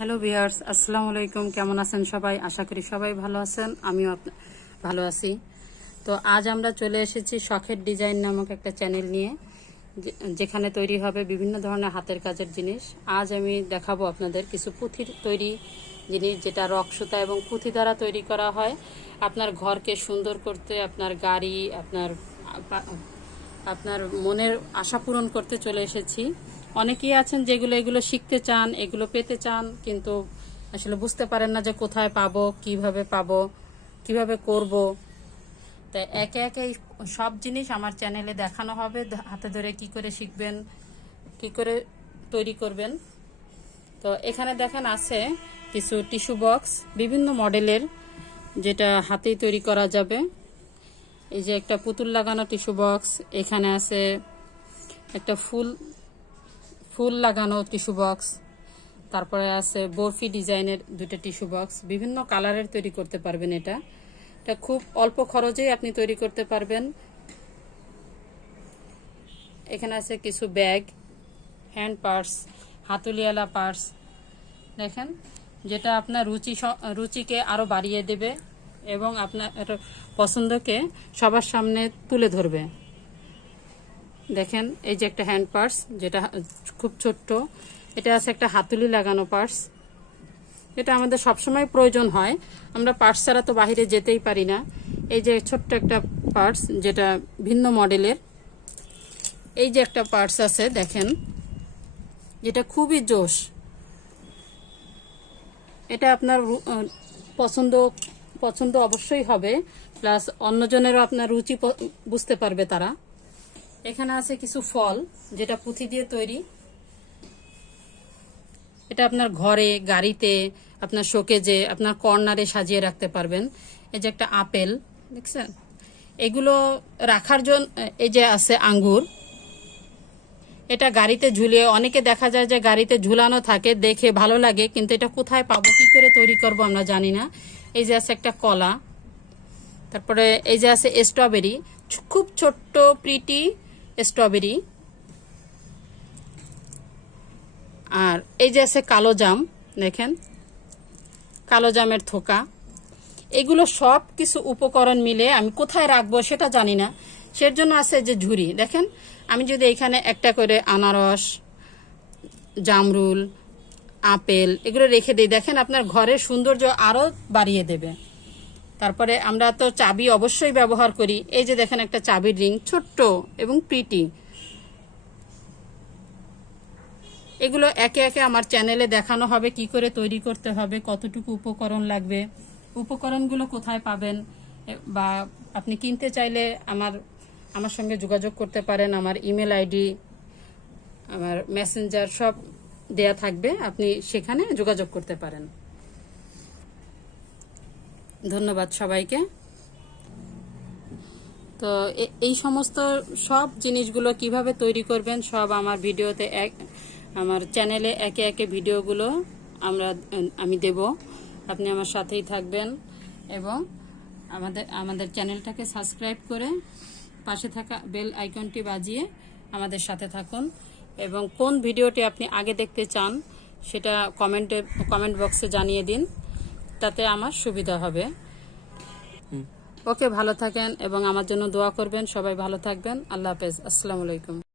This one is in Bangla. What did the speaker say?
হ্যালো ভিউয়ার্স, আসসালামু আলাইকুম। কেমন আছেন সবাই? আশা করি সবাই ভালো আছেন, আমিও ভালো আছি। তো আজ আমরা চলে এসেছি শখের ডিজাইন নামক একটা চ্যানেল নিয়ে, যেখানে তৈরি হবে বিভিন্ন ধরনের হাতের কাজের জিনিস। আজ আমি দেখাবো আপনাদের কিছু পুঁথির তৈরি জিনিস, যেটা রক সুতা এবং পুঁথি দ্বারা তৈরি করা হয়। আপনার ঘরকে সুন্দর করতে, আপনার গাড়ি, আপনার মনের আশা পূরণ করতে চলে এসেছি। অনেকেই আছেন যেগুলো এগুলো শিখতে চান, এগুলো পেতে চান, কিন্তু আসলে বুঝতে পারেন না যে কোথায় পাবো, কিভাবে করব। তাই একে একে সব জিনিস আমার চ্যানেলে দেখানো হবে, হাতে ধরে কি করে শিখবেন, কি করে তৈরি করবেন। তো এখানে দেখেন আছে কিছু টিস্যু বক্স বিভিন্ন মডেলের, যেটা হাতেই তৈরি করা যাবে। এই যে একটা পুতুল লাগানো টিস্যু বক্স, এখানে আছে একটা ফুল লাগানো টিস্যু বক্স, তারপরে আছে বরফি ডিজাইনের দুটো টিস্যু বক্স। বিভিন্ন কালারের তৈরি করতে পারবেন। এটা খুব অল্প খরচেই আপনি তৈরি করতে পারবেন। এখানে আছে কিছু ব্যাগ, হ্যান্ড পার্স, হাতুলিয়ালা পার্স। দেখেন, যেটা আপনার রুচিকে আরো বাড়িয়ে দেবে এবং আপনার পছন্দকে সবার সামনে তুলে ধরবে। দেখেন, এই যে একটা হ্যান্ড পার্স, যেটা খুব ছোট্ট। এটা আছে একটা হাতুলি লাগানো পার্স। এটা আমাদের সবসময় প্রয়োজন হয়, আমরা পার্স ছাড়া তো বাহিরে যেতেই পারি না। এই যে ছোট্ট একটা পার্স, যেটা ভিন্ন মডেলের। এই যে একটা পার্স আছে, দেখেন, যেটা খুবই জোশ। এটা আপনার পছন্দ অবশ্যই হবে, প্লাস অন্যজনেরও আপনার রুচি বুঝতে পারবে তারা। এখানে আছে কিছু ফল, যেটা পুঁথি দিয়ে তৈরি। এটা আপনার ঘরে, গাড়িতে, আপনার শোকেজে, আপনার কর্নারে সাজিয়ে রাখতে পারবেন। এই যে একটা আপেল, দেখছেন, এগুলো রাখার জন্য। এই যে আছে আঙ্গুর, এটা গাড়িতে ঝুলিয়ে, অনেকে দেখা যায় যে গাড়িতে ঝুলানো থাকে, দেখে ভালো লাগে, কিন্তু এটা কোথায় পাবো, কি করে তৈরি করব আমরা জানি না। এই যে আছে একটা কলা, তারপরে এই যে আছে স্ট্রবেরি, খুব ছোট্ট প্রিটি স্ট্রবেরি। আর এই যে আছে কালো জাম, দেখেন, কালো জামের থোকা। এগুলো সব কিছু উপকরণ মিলে আমি কোথায় রাখবো সেটা জানি না, সের জন্য আছে যে ঝুড়ি। দেখেন, আমি যদি এখানে একটা করে আনারস, জামরুল, আপেল এগুলো রেখে দিই, দেখেন আপনার ঘরের সৌন্দর্য আরও বাড়িয়ে দেবে। তারপরে আমরা তো চাবি অবশ্যই ব্যবহার করি। এই যে দেখেন একটা চাবির রিং, ছোট্ট এবং প্রিটি। এগুলো একে একে আমার চ্যানেলে দেখানো হবে, কি করে তৈরি করতে হবে, কতটুকু উপকরণ লাগবে, উপকরণগুলো কোথায় পাবেন, বা আপনি কিনতে চাইলে আমার সঙ্গে যোগাযোগ করতে পারেন। আমার ইমেল আইডি, আমার মেসেঞ্জার সব দেয়া থাকবে, আপনি সেখানে যোগাযোগ করতে পারেন। ধন্যবাদ সবাইকে। তো এই সমস্ত সব জিনিসগুলো কিভাবে তৈরি করবেন সব আমার ভিডিওতে, আমার চ্যানেলে একে একে ভিডিওগুলো আমি দেব। আপনি আমার সাথেই থাকবেন এবং আমাদের চ্যানেলটাকে সাবস্ক্রাইব করে পাশে থাকা বেল আইকনটি বাজিয়ে আমাদের সাথে থাকুন। এবং কোন ভিডিওটি আপনি আগে দেখতে চান সেটা কমেন্ট বক্সে জানিয়ে দিন, তাতে আমার সুবিধা হবে। ওকে, ভালো থাকেন এবং আমার জন্য দোয়া করবেন। সবাই ভালো থাকবেন। আল্লাহ হাফেজ, আসসালামু আলাইকুম।